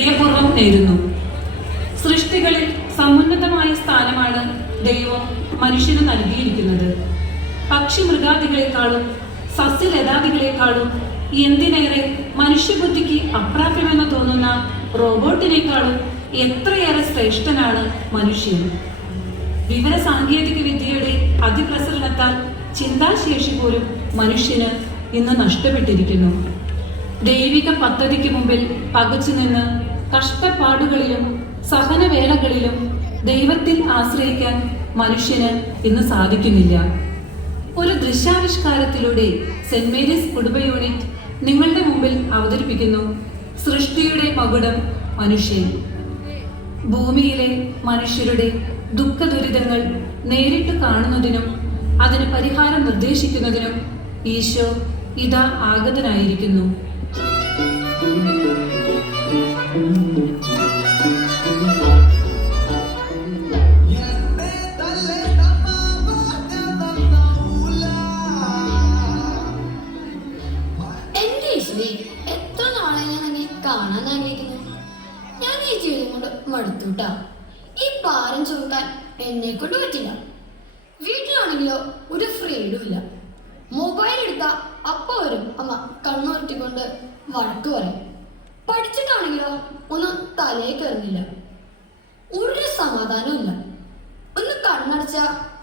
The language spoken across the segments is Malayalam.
ദയപൂർവം നേരുന്നു. സൃഷ്ടികളിൽ സമുന്നതമായ സ്ഥാനമാണ് ദൈവം മനുഷ്യന് നൽകിയിരിക്കുന്നത്. പക്ഷി മൃഗാദികളെക്കാളും സസ്യലതാദികളെക്കാളും എന്തിനേറെ മനുഷ്യബുദ്ധിക്ക് അപ്രാപ്യമെന്ന് തോന്നുന്ന റോബോട്ടിനേക്കാളും എത്രയേറെ ശ്രേഷ്ഠനാണ് മനുഷ്യൻ. വിവര സാങ്കേതിക വിദ്യയുടെ അതിപ്രസരണത്താൽ ചിന്താശേഷി പോലും മനുഷ്യന് ഇന്ന് നഷ്ടപ്പെട്ടിരിക്കുന്നു. ദൈവിക പദ്ധതിക്ക് മുമ്പിൽ പകച്ചു നിന്ന് കഷ്ടപ്പാടുകളിലും സഹനവേളകളിലും ദൈവത്തിൽ ആശ്രയിക്കാൻ മനുഷ്യന് ഇന്ന് സാധിക്കുന്നില്ല. ഒരു ദൃശ്യാവിഷ്കാരത്തിലൂടെ സെന്റ് മേരീസ് കുടുംബ യൂണിറ്റ് നിങ്ങളുടെ മുമ്പിൽ അവതരിപ്പിക്കുന്നു സൃഷ്ടിയുടെ മകുടം മനുഷ്യൻ. ഭൂമിയിലെ മനുഷ്യരുടെ ദുഃഖദുരിതങ്ങൾ നേരിട്ട് കാണുന്നതിനും അതിന് പരിഹാരം നിർദ്ദേശിക്കുന്നതിനും ഈശോ ഇതാ ആഗതനായിരിക്കുന്നു. എത്ര നാളെ ഞാൻ അങ്ങനെ കാണാൻ ആഗ്രഹിക്കുന്നു. ഞാൻ ഈ ജീവിതം കൊണ്ട് മടുത്തുട്ടാ. ഈ ഭാരം ചുമക്കാൻ എന്നെ കൊണ്ട് പറ്റില്ല. വീട്ടിലാണെങ്കിലോ ഒരു ഫ്രീഡും ഇല്ല. മൊബൈൽ എടുത്ത അപ്പ വരും അമ്മ കണ്ണുരുട്ടിക്കൊണ്ട് വഴക്ക് പറയും. പഠിച്ചിട്ടാണെങ്കിലോ ഒന്നും തലയെ കയറുന്നില്ല. ഒരു സമാധാനവും ഇല്ല. ഒന്ന് കണ്ണടച്ച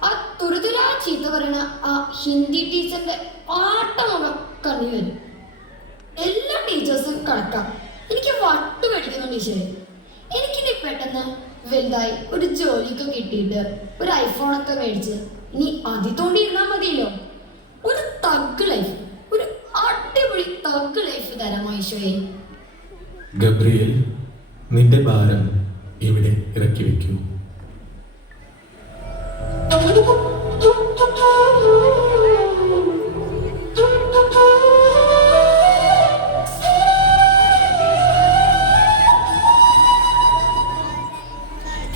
ആ തുരുതുരാ ചീത്ത പറയണ ആ ഹിന്ദി ടീച്ചറിന്റെ പാട്ടമുഖം കണ്ണു വരും. എല്ലാ ടീച്ചേഴ്സും കണക്കാം. എനിക്ക് വട്ട് പഠിക്കുന്നു ടീച്ചറെ. എനിക്കിനി പെട്ടെന്ന് വലുതായി ഒരു ജോലിയൊക്കെ കിട്ടിയിട്ട് ഒരു ഐഫോണൊക്കെ മേടിച്ച് ഇനി അതി തോണ്ടിയിരുന്നാൽ മതിയല്ലോ. ഒരു തഗ് ലൈഫ്, ഒരു അടിപൊളി തഗ് ലൈഫ് തരാമോ ഈശോയെ? ഗബ്രിയേൽ, നിന്റെ ഭാരം ഇവിടെ ഇറക്കി വെക്കൂ.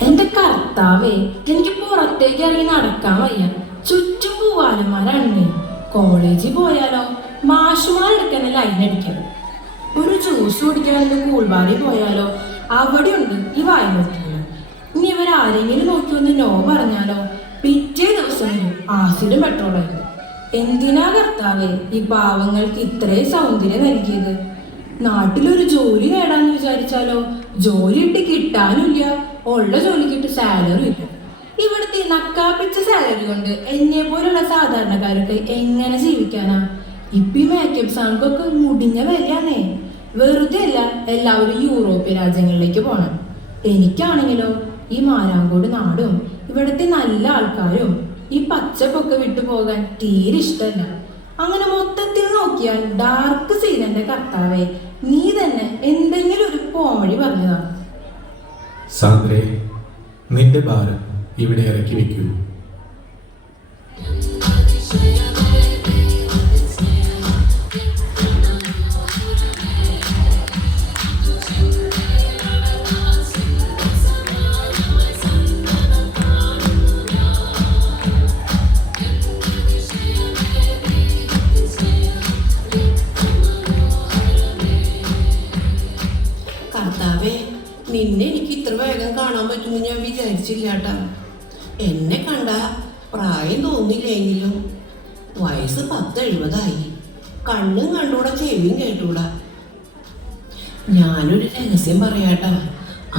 എന്റെ കർത്താവേ, എനിക്ക് പുറത്തേക്ക് ഇറങ്ങി നടക്കാൻ വയ്യ. ചുറ്റും പൂവാലന്മാരാണ്. കോളേജിൽ പോയാലോ മാഷുമാരെടുക്കുന്ന ലൈൻ അടിക്കണം. ഒരു ജ്യൂസ് കുടിക്കാനുള്ള കൂൾബാറിൽ പോയാലോ അവിടെ ഉണ്ട് ഈ വായ്മൊട്ടിന്. ഇനി ഇവരാരെങ്കിലും നോക്കി ഒന്ന് നോ പറഞ്ഞാലോ പിറ്റേ ദിവസം ആസിഡും പെട്രോളായിരുന്നു. എന്തിനാ കർത്താവേ ഈ പാവങ്ങൾക്ക് ഇത്രയും സൗന്ദര്യം നൽകിയത്? നാട്ടിലൊരു ജോലി നേടാന്ന് വിചാരിച്ചാലോ ജോലി ഇട്ട് കിട്ടാനുമില്ല, ഉള്ള ജോലിക്കിട്ട് സാലറി ഇല്ല. ഇവിടുത്തെ നക്കാപ്പിച്ച സാലറി കൊണ്ട് എന്നെ പോലുള്ള സാധാരണക്കാർക്ക് എങ്ങനെ ജീവിക്കാനാ? ഇപ്പൊ ഈ മേക്കപ്പ് സാധനക്കൊക്കെ മുടിഞ്ഞ വിലയാന്നേ. വെറുതെ അല്ല എല്ലാവരും യൂറോപ്യൻ രാജ്യങ്ങളിലേക്ക് പോണം. എനിക്കാണെങ്കിലോ ഈ മാരാങ്കോട് നാടും ഇവിടുത്തെ നല്ല ആൾക്കാരും ഈ പച്ചപ്പൊക്കെ വിട്ടു പോകാൻ തീരെ ഇഷ്ടമല്ല. അങ്ങനെ മൊത്തത്തിൽ നോക്കിയാൽ ഡാർക്ക് സീനന്റെ കർത്താവേ, നീ തന്നെ എന്തെങ്കിലും ഒരു പോംവഴി പറഞ്ഞതാ. സാന്ദ്രേ, നിന്റെ ഭാരം ഇവിടെ ഇറക്കി വെക്കൂ. കർത്താവേ, നിന്നെ എനിക്ക് ഇത്ര വേഗം കാണാൻ പറ്റുമെന്ന് ഞാൻ വിചാരിച്ചില്ല കേട്ടാ. എന്നെ കണ്ട പ്രായം തോന്നില്ലെങ്കിലും വയസ്സ് 10-70 കണ്ണും കണ്ടൂടാ, ചെവിയും കേട്ടൂടാ. ഞാനൊരു രഹസ്യം പറയാട്ടാ,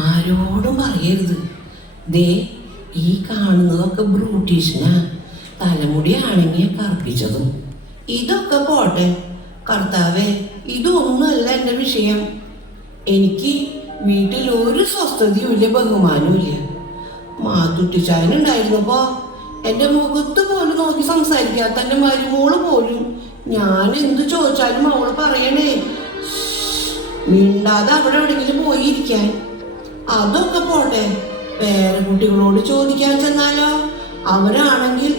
ആരോടും പറയരുത്. ദേ ഈ കാണുന്നതൊക്കെ ബ്രൂട്ടീഷനാ. തലമുടിയാണെങ്കിൽ കറുപ്പിച്ചതും. ഇതൊക്കെ പോട്ടെ കർത്താവേ, ഇതൊന്നുമല്ല എൻ്റെ വിഷയം. എനിക്ക് വീട്ടിൽ ഒരു സ്വസ്ഥതയും ഇല്ല, ബഹുമാനവും ഇല്ല. മാത്തുട്ടിച്ചായനുണ്ടായിരുന്നപ്പോ എൻ്റെ മുഖത്ത് പോലും നോക്കി സംസാരിക്കാത്ത എൻ്റെ മരുമോള് പോലും ഞാൻ എന്ത് ചോദിച്ചാലും അവള് പറയണേ മിണ്ടാതെ അവിടെ എവിടെയെങ്കിലും പോയിരിക്കാൻ. അതൊക്കെ പോട്ടെ, പേരക്കുട്ടികളോട് ചോദിക്കാൻ ചെന്നാലോ അവരാണെങ്കിൽ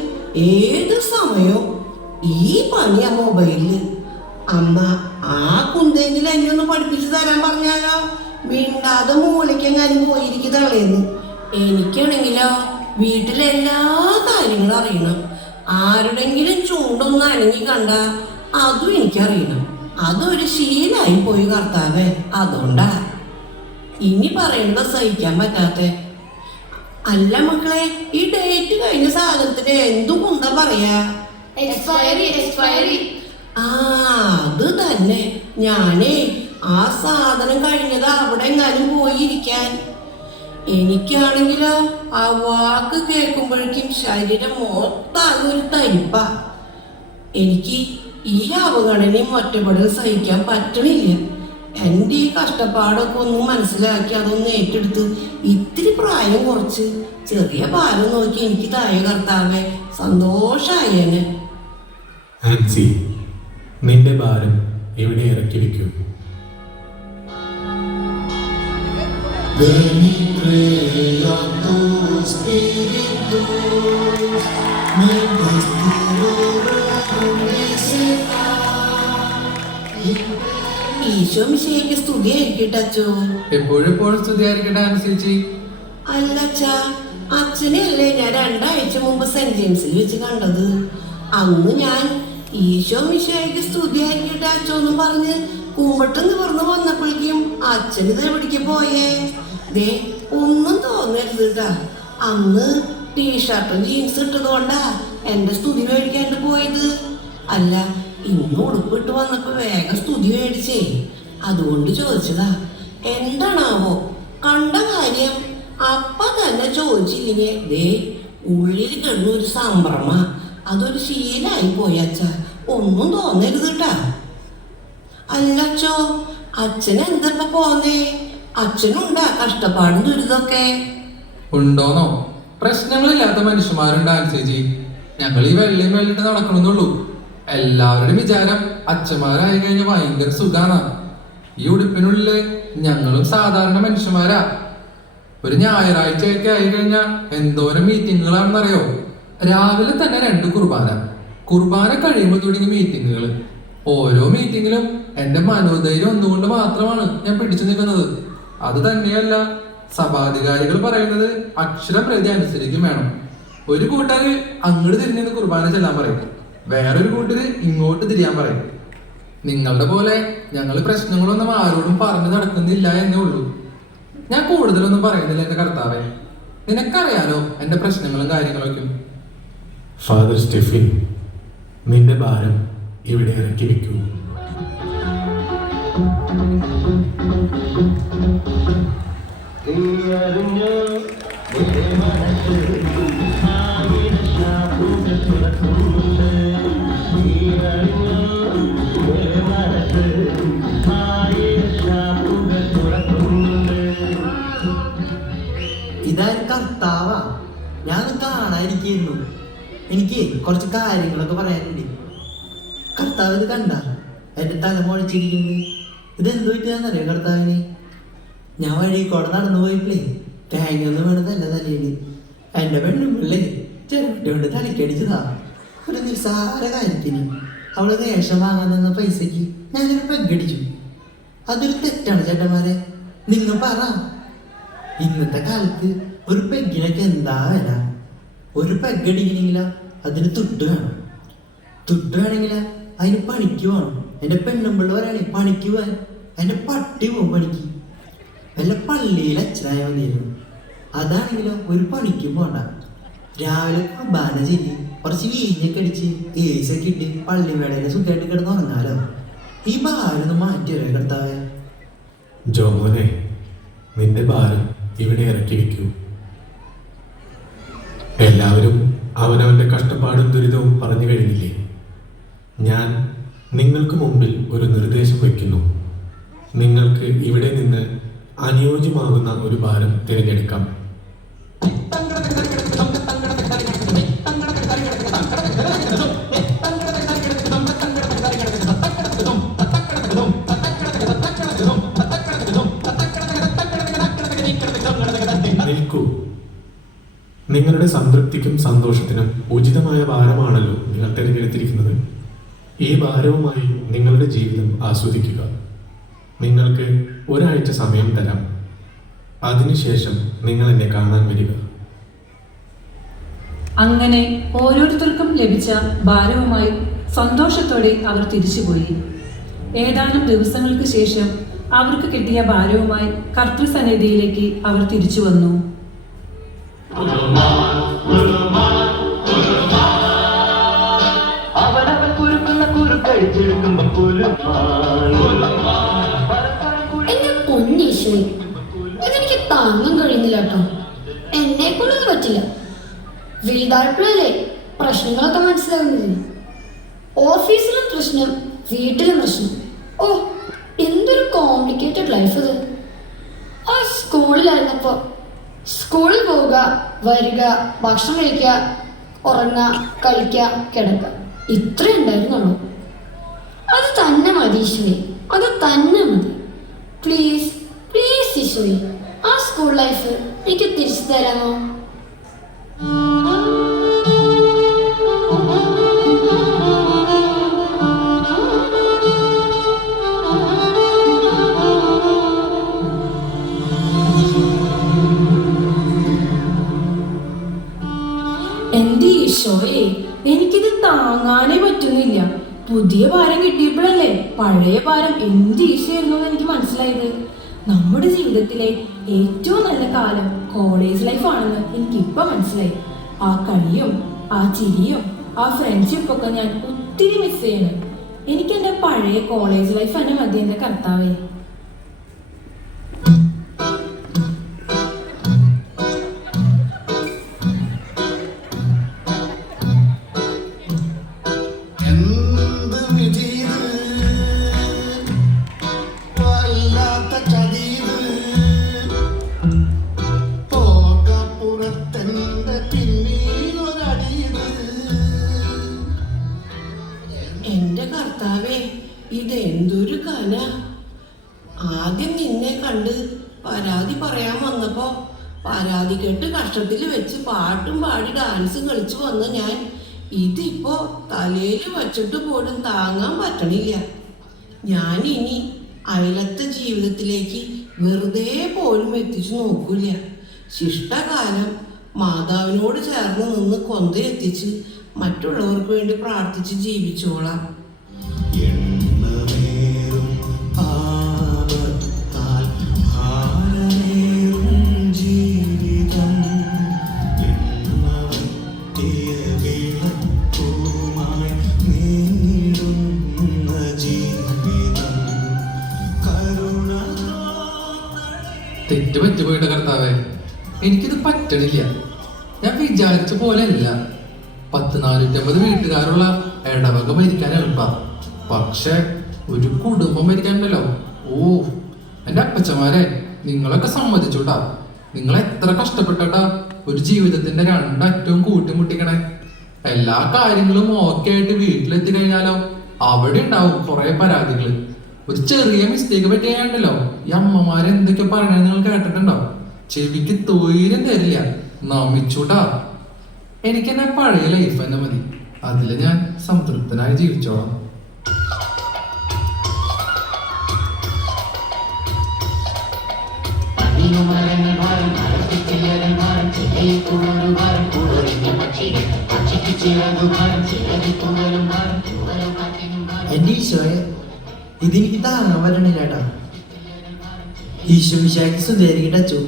ഏത് സമയവും ഈ പണിയാ മൊബൈലില്. അമ്മ ആ കുന്തെങ്കിലും എന്നെ ഒന്ന് പഠിപ്പിച്ചു തരാൻ പറഞ്ഞാലോ മിണ്ടാതെ മൂലയ്ക്കെങ്ങാനും പോയിരിക്കുന്നതാളേന്ന്. എനിക്കാണെങ്കിലോ വീട്ടിലെല്ലാ കാര്യങ്ങളും അറിയണം. ആരുടെങ്കിലും ചൂണ്ടൊന്നും അനങ്ങി കണ്ട അതും എനിക്കറിയണം. അതൊരു ശീലായി പോയി കർത്താവേ. അതുകൊണ്ടാ ഇനി പറയുന്നത് സഹിക്കാൻ പറ്റാത്ത. അല്ല മക്കളെ, ഈ ഡേറ്റ് കഴിഞ്ഞ സാധനത്തിന് എന്തും കൊണ്ടാ പറയാ? എക്സ്പയറി. ആ അത് തന്നെ. ഞാനേ ആ സാധനം കഴിഞ്ഞത് അവിടെ എങ്ങാനും പോയിരിക്കാൻ. എനിക്കാണെങ്കിലോ ആ വാക്ക് കേൾക്കുമ്പോഴേക്കും ശരീരം മൊത്തം ഒരു തരിപ്പ. എനിക്ക് ഈ അവഗണനയും ഒറ്റപ്പെടൽ സഹിക്കാൻ പറ്റണില്ല. എൻ്റെ ഈ കഷ്ടപ്പാടൊക്കെ ഒന്ന് മനസ്സിലാക്കി അതൊന്ന് ഏറ്റെടുത്ത് ഇത്തിരി പ്രായം കുറച്ച് ചെറിയ ഭാരം നോക്കി എനിക്ക് താഴെ കർത്താവെ സന്തോഷായേനെ. ആൻസി, നിന്റെ ഭാരം ഇവിടെ ഇറക്കി വെക്കൂ. ഈശോ മിശിഹായ്ക്ക് സ്തുതിയായിരിക്കട്ടെ അച്ചോ. എപ്പോഴും സ്തുതിയായിരിക്കട്ടെ അനുസരിച്ച്. അല്ല അച്ഛാ, അച്ഛനെയല്ലേ ഞാൻ 2 ആഴ്ച മുമ്പ് സെന്റ് ജെയിംസിൽ വെച്ച് കണ്ടത്. അന്ന് ഞാൻ ഈശോ മിശിഹായ്ക്ക് സ്തുതിയായിരിക്കട്ടെ അച്ചോ എന്നും പറഞ്ഞ് കുമ്പട്ട് നിവർന്ന് വന്നപ്പോഴേക്കും അച്ഛൻ ഇത് എവിടേക്ക് പോയേ? ദേ ഒന്നും തോന്നരുത് കേട്ടാ. അന്ന് ടീഷർട്ടും ജീൻസ് ഇട്ടത് കൊണ്ടാ എന്റെ സ്തുതി മേടിക്കാണ്ട് പോയത്. അല്ല, ഇന്ന് ഉടുപ്പിട്ട് വന്നപ്പോ വേഗം സ്തുതി മേടിച്ചേ. അതുകൊണ്ട് ചോദിച്ചതാ. എന്താണാവോ കണ്ട കാര്യം അപ്പ തന്നെ ചോദിച്ചില്ലെങ്കിൽ ദേ ഉള്ളിൽ കിടന്നൊരു സംഭ്രമ. അതൊരു ശീലായി പോയച്ച. ഒന്നും തോന്നരുത് കേട്ടാ. അല്ലച്ചോ, അച്ഛൻ എന്തപ്പോ പോന്നേ? അച്ഛനുണ്ടാ കഷ്ടപ്പാടും ദുരിതമൊക്കെ? ഉണ്ടോന്നോ? പ്രശ്നങ്ങളില്ലാത്ത മനുഷ്യന്മാരുണ്ട് അനുസരിച്ച്. ഞങ്ങൾ ഈ വെള്ളിയും വെള്ളിട്ട് നടക്കണമെന്നുള്ളൂ. എല്ലാവരുടെയും വിചാരം അച്ഛന്മാരായി കഴിഞ്ഞാൽ ഭയങ്കര സുഖാണ്. ഈ ഉടുപ്പിനുള്ളില് ഞങ്ങളും സാധാരണ മനുഷ്യന്മാരാ. ഒരു ഞായറാഴ്ചയൊക്കെ ആയി കഴിഞ്ഞാൽ എന്തോരം മീറ്റിങ്ങുകളാണെന്നറിയോ? രാവിലെ തന്നെ 2 കുർബാന കഴിയുമ്പോൾ തുടങ്ങിയ മീറ്റിങ്ങുകൾ. ഓരോ മീറ്റിങ്ങിലും എന്റെ മനോധൈര്യം ഒന്നുകൊണ്ട് മാത്രമാണ് ഞാൻ പിടിച്ചു നിൽക്കുന്നത്. അത് തന്നെയല്ല, സഭാധികാരികൾ പറയുന്നത് അക്ഷരപ്രതി അനുസരിക്കും വേണം. ഒരു കൂട്ടര് അങ്ങോട്ട് തിരിഞ്ഞു കുർബാന ചെല്ലാൻ പറയും, വേറൊരു കൂട്ടര് ഇങ്ങോട്ട് തിരിയാൻ പറയും. നിങ്ങളുടെ പോലെ ഞങ്ങൾ പ്രശ്നങ്ങളൊന്നും ആരോടും പറഞ്ഞു നടക്കുന്നില്ല എന്നേ ഉള്ളൂ. ഞാൻ കൂടുതലൊന്നും പറയുന്നില്ല എന്റെ കർത്താവേ. നിനക്കറിയാലോ എന്റെ പ്രശ്നങ്ങളും കാര്യങ്ങളൊക്കെ. ഫാദർ സ്റ്റെഫിൻ, നിന്റെ ഭാരം ഇവിടെ ഇറക്കി വെക്കൂ. ഇതാരും കർത്താവാ. ഞാൻ കാണാതിരിക്കുന്നു. എനിക്ക് കുറച്ച് കാര്യങ്ങളൊക്കെ പറയാനുണ്ട്. കർത്താവ് ഇത് കണ്ട എന്റെ തല മുഴച്ചിരിക്കുന്നത്. ഇതെന്ത് പറ്റിയാന്നറിയോ കർത്താവിന്? ഞാൻ വഴിക്കോടെ നടന്നു പോയപ്പോഴേ തേങ്ങയൊന്നും വേണതല്ല തലയില്. എന്റെ പെണ്ണുമ്പിള്ളേ ചെറുട്ടി കൊണ്ട് തലക്കടിച്ചതാ. ഒരു നിസ്സാര കാര്യത്തിന് അവള് വേഷം വാങ്ങാൻ തന്ന പൈസക്ക് ഞാനൊരു പെഗടിച്ചു. അതൊരു തെറ്റാണ് ചേട്ടന്മാരെ? നിങ്ങൾ പറ. ഇന്നത്തെ കാലത്ത് ഒരു പെഗിനൊക്കെ എന്താ വില? ഒരു പെഗടിക്കണെങ്കിലോ അതിന് തുട്ട് വേണം. തുട്ട് വേണമെങ്കിലോ അതിന് പണിക്ക് പോകണം. എൻ്റെ പെണ്ണുമ്പിള്ള പറയണേ പണിക്ക് പോകാൻ. എൻ്റെ പട്ടി പോകും പണിക്ക്. വല്ല പള്ളിയിൽ അച്ഛനായ മതിയായിരുന്നു. അതാണെങ്കിലോ ഒരു പണിക്കും പോണ്ട. രാവിലെ കുർബാന ചെയ്ത് കുറച്ച് വീഞ്ഞൊക്കെ അടിച്ച് ഏസൊക്കെ ഇട്ട് പള്ളിമേടയിൽ സുഖമായിട്ട് കിടന്ന് ഉറങ്ങാലോ. ഈ ഭാരൊന്ന് മാറ്റി വരാം കർത്താവേ. ജോമോനെ, നിന്റെ ഭാരം ഇവിടെ ഇറക്കി വെക്കൂ. എല്ലാവരും അവനവന്റെ കഷ്ടപ്പാടും ദുരിതവും പറഞ്ഞു കഴിഞ്ഞില്ലേ? ഞാൻ നിങ്ങൾക്ക് മുമ്പിൽ ഒരു നിർദ്ദേശം വയ്ക്കുന്നു. നിങ്ങൾക്ക് ഇവിടെ നിന്ന് അനുയോജ്യമാകുന്ന ഒരു ഭാരം തിരഞ്ഞെടുക്കാം. നിൽക്കൂ. നിങ്ങളുടെ സംതൃപ്തിക്കും സന്തോഷത്തിനും ഉചിതമായ ഭാരമാണല്ലോ നിങ്ങൾ തിരഞ്ഞെടുത്തിരിക്കുന്നത്. ഈ ഭാരവുമായി നിങ്ങളുടെ ജീവിതം ആസ്വദിക്കുക. നിങ്ങൾക്ക് ഒരാഴ്ച സമയം തരാം. അതിനുശേഷം നിങ്ങൾ എന്നെ കാണാൻ വരിക. അങ്ങനെ ഓരോരുത്തർക്കും ലഭിച്ച ഭാരവുമായി സന്തോഷത്തോടെ അവർ തിരിച്ചുപോയി. ഏതാനും ദിവസങ്ങൾക്ക് ശേഷം അവർക്ക് കിട്ടിയ ഭാരവുമായി കർത്തൃസന്നിധിയിലേക്ക് അവർ തിരിച്ചു വന്നു. എന്റെ പൊന്നീശ്വരി, ഇതെനിക്ക് താങ്ങാൻ കഴിയുന്നില്ല കേട്ടോ. എന്നെ കൊണ്ടൊന്നും പറ്റില്ല. വലുതായപ്പോഴല്ലേ പ്രശ്നങ്ങളൊക്കെ മനസ്സിലാകുന്നത്. ഓഫീസിലും പ്രശ്നം, വീട്ടിലും പ്രശ്നം. ഓ, എന്തൊരു കോംപ്ലിക്കേറ്റഡ് ലൈഫ് ഇത്. ആ സ്കൂളിലായിരുന്നപ്പോ സ്കൂളിൽ പോവുക, വരിക, ഭക്ഷണം കഴിക്കുക, ഉറങ്ങുക, കളിക്കുക, കിടക്കുക, ഇത്രേ ഉണ്ടായിരുന്നുള്ളൂ. അത് തന്നെ മതി ഈശ്വരി, അത് തന്നെ മതി. പ്ലീസ് പ്ലീസ് ഈശ്വരി, ആ സ്കൂൾ ലൈഫ് എനിക്ക് തിരിച്ചു തരാമോ? എന്റെ ഈശോയെ, എനിക്കിത് താങ്ങാനേ പറ്റുന്നില്ല. പുതിയ ഭാരം കിട്ടിയപ്പോഴല്ലേ പഴയ ഭാരം എന്ത് ഈശോയായിരുന്നു എന്ന് എനിക്ക് മനസ്സിലായത്. നമ്മുടെ ജീവിതത്തിലെ ഏറ്റവും നല്ല കാലം കോളേജ് ലൈഫ് ആണെന്ന് എനിക്കിപ്പോ മനസ്സിലായി. ആ കളിയും ആ ചിരിയും ആ ഫ്രണ്ട്ഷിപ്പൊക്കെ ഞാൻ ഒത്തിരി മിസ് ചെയ്യണം. എനിക്ക് എൻ്റെ പഴയ കോളേജ് ലൈഫ് തന്നെ മതി എൻ്റെ കർത്താവേ. എന്റെ കർത്താവേ, ഇതെന്തൊരു കന. ആദ്യം നിന്നെ കണ്ട് പരാതി പറയാൻ വന്നപ്പോ പരാതി കേട്ട് കഷ്ടത്തിൽ വെച്ച് പാട്ടും പാടി ഡാൻസും കളിച്ചു വന്ന ഞാൻ ഇതിപ്പോ തലയിൽ വച്ചിട്ട് പോലും താങ്ങാൻ പറ്റണില്ല. ഞാൻ ഇനി അയലത്തെ ജീവിതത്തിലേക്ക് വെറുതെ പോലും എത്തിച്ചു നോക്കില്ല. ശിഷ്ടകാലം മാതാവിനോട് ചേർന്ന് നിന്ന് കൊന്ത എത്തിച്ച് മറ്റുള്ളവർക്ക് വേണ്ടി പ്രാർത്ഥിച്ച് ജീവിച്ചോളാം. തെറ്റ് പറ്റുപോയിട്ട് കർത്താവേ, എനിക്കിത് പറ്റണില്ല. ഞാൻ വിചാരിച്ച പോലെയല്ല. 450 വീട്ടുകാരുള്ള ഇടവക ഭരിക്കാൻ എളുപ്പാ, പക്ഷെ ഒരു കുടുംബം ഭരിക്കാനുണ്ടല്ലോ. ഓ, എൻ്റെ അപ്പച്ചമാരെ, നിങ്ങളൊക്കെ സമ്മതിച്ചുട്ടാ. നിങ്ങൾ എത്ര കഷ്ടപ്പെട്ടാ ഒരു ജീവിതത്തിന്റെ രണ്ടറ്റവും കൂട്ടിമുട്ടിക്കണേ. എല്ലാ കാര്യങ്ങളും ഓക്കെ ആയിട്ട് വീട്ടിലെത്തി കഴിഞ്ഞാലോ അവിടെ ഉണ്ടാവും കുറെ പരാതികൾ. ഒരു ചെറിയ മിസ്റ്റേക്ക് പറ്റിയാണ്ടല്ലോ ഈ അമ്മമാരെ എന്തൊക്കെ പറയണ നിങ്ങൾ കേട്ടിട്ടുണ്ടോ? ചെവിക്ക് തൊയിലും തരില്ല. നമിച്ചൂട്ടാ. എനിക്ക് എന്നെ പഴയ ലൈഫ് തന്നെ മതി. അതില് ഞാൻ സംതൃപ്തനായി ജീവിച്ചോളാം. എന്റെ ഈശോയെ, ഇതെനിക്ക് താങ്ങാൻ പറ്റണില്ലേട്ടാ. ഈശോ വിശാഖി സുധീരിക്കട്ടെ അച്ചു.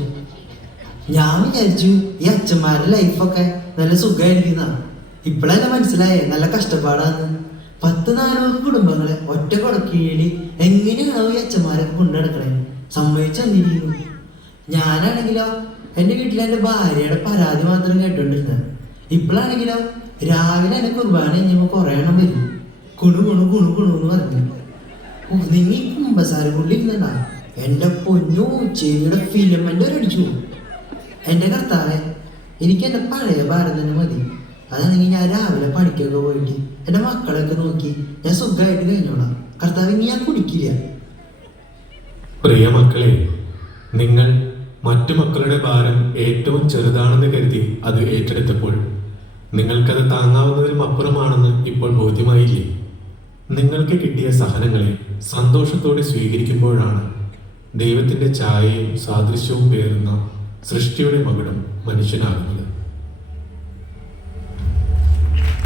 ഞാൻ വിചാരിച്ചു ഈ അച്ഛന്മാരുടെ ലൈഫൊക്കെ നല്ല സുഖമായിരിക്കുന്ന. ഇപ്പോഴല്ലേ മനസ്സിലായേ നല്ല കഷ്ടപ്പാടാന്ന്. 400 കുടുംബങ്ങളെ ഒറ്റ കൊടക്കീഴില് എങ്ങനെയാണോ ഈ അച്ഛന്മാരൊക്കെ കൊണ്ടുനടക്കണേ. സമ്മതിച്ചെന്നിരിക്കുന്നു. ഞാനാണെങ്കിലോ എൻ്റെ വീട്ടിൽ എൻ്റെ ഭാര്യയുടെ പരാതി മാത്രം കേട്ടോണ്ടിരുന്നത്. ഇപ്പോഴാണെങ്കിലോ രാവിലെ എന്നെ കുർബാന കഴിഞ്ഞപ്പോൾ കുറേ എണ്ണം വരും. കുണു കുണു കുണു കുണു എന്ന് പറഞ്ഞു. നിങ്ങൾ കുമ്പസാര പുള്ളി ഇരുന്നണ്ടാ. എൻ്റെ പൊന്നു ചെവിയുടെ ഫിലമെൻ്റ് ഒരടിച്ചു. എൻ്റെ കർത്താവെ, എനിക്ക് എൻ്റെ പഴയ ഭാരം തന്നെ മതി. അതാണെങ്കിൽ ഞാൻ രാവിലെ പണിക്കൊക്കെ പോയിട്ട് എൻ്റെ മക്കളൊക്കെ നോക്കി ഞാൻ സുഖമായിട്ട് കഴിഞ്ഞോളാം. കർത്താവ് ഇനി ഞാൻ കുടിക്കില്ല. പ്രിയ മക്കളെ, നിങ്ങൾ മറ്റു മക്കളുടെ ഭാരം ഏറ്റവും ചെറുതാണെന്ന് കരുതി അത് ഏറ്റെടുത്തപ്പോൾ നിങ്ങൾക്കത് താങ്ങാവുന്നതിലും അപ്പുറമാണെന്ന് ഇപ്പോൾ ബോധ്യമായില്ലേ? നിങ്ങൾക്ക് കിട്ടിയ സഹനങ്ങളെ സന്തോഷത്തോടെ സ്വീകരിക്കുമ്പോഴാണ് ദൈവത്തിൻ്റെ ഛായയും സാദൃശ്യവും പേറുന്ന സൃഷ്ടിയുടെ മകുടം മനുഷ്യനാകുന്നത്.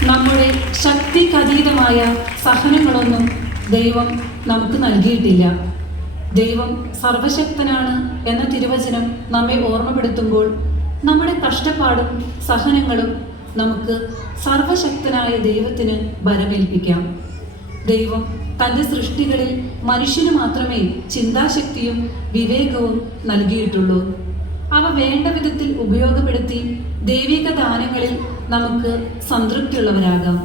നമ്മുടെ ശക്തിക്കതീതമായ സഹനങ്ങളൊന്നും ദൈവം നമുക്ക് നൽകിയിട്ടില്ല. ദൈവം സർവശക്തനാണ് എന്ന തിരുവചനം നമ്മെ ഓർമ്മപ്പെടുത്തുമ്പോൾ നമ്മുടെ കഷ്ടപ്പാടും സഹനങ്ങളും നമുക്ക് സർവശക്തനായ ദൈവത്തിന് ബലമേൽപ്പിക്കാം. ദൈവം തൻ്റെ സൃഷ്ടികളിൽ മനുഷ്യന് മാത്രമേ ചിന്താശക്തിയും വിവേകവും നൽകിയിട്ടുള്ളൂ. അവ വേണ്ട വിധത്തിൽ ഉപയോഗപ്പെടുത്തി ദൈവിക ദാനങ്ങളിൽ നമുക്ക് സംതൃപ്തിയുള്ളവരാകാം.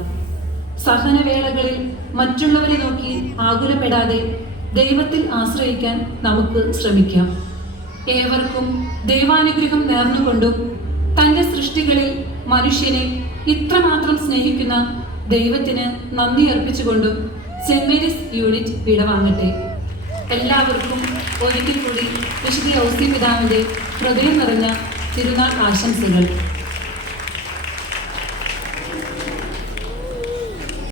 സഹനവേളകളിൽ മറ്റുള്ളവരെ നോക്കി ആകുലപ്പെടാതെ ദൈവത്തിൽ ആശ്രയിക്കാൻ നമുക്ക് ശ്രമിക്കാം. ഏവർക്കും ദൈവാനുഗ്രഹം നേർന്നുകൊണ്ടും തൻ്റെ സൃഷ്ടികളിൽ മനുഷ്യനെ ഇത്രമാത്രം സ്നേഹിക്കുന്ന ദൈവത്തിന് നന്ദി അർപ്പിച്ചുകൊണ്ടും സെന്റ് മേരീസ് യൂണിറ്റ് വിടവാങ്ങട്ടെ. എല്ലാവർക്കും ഒരിക്കൽ കൂടി വിശുദ്ധ ഔസേപ്പ് പിതാവിൻ്റെ ഹൃദയം നിറഞ്ഞ തിരുനാൾ ആശംസകൾ.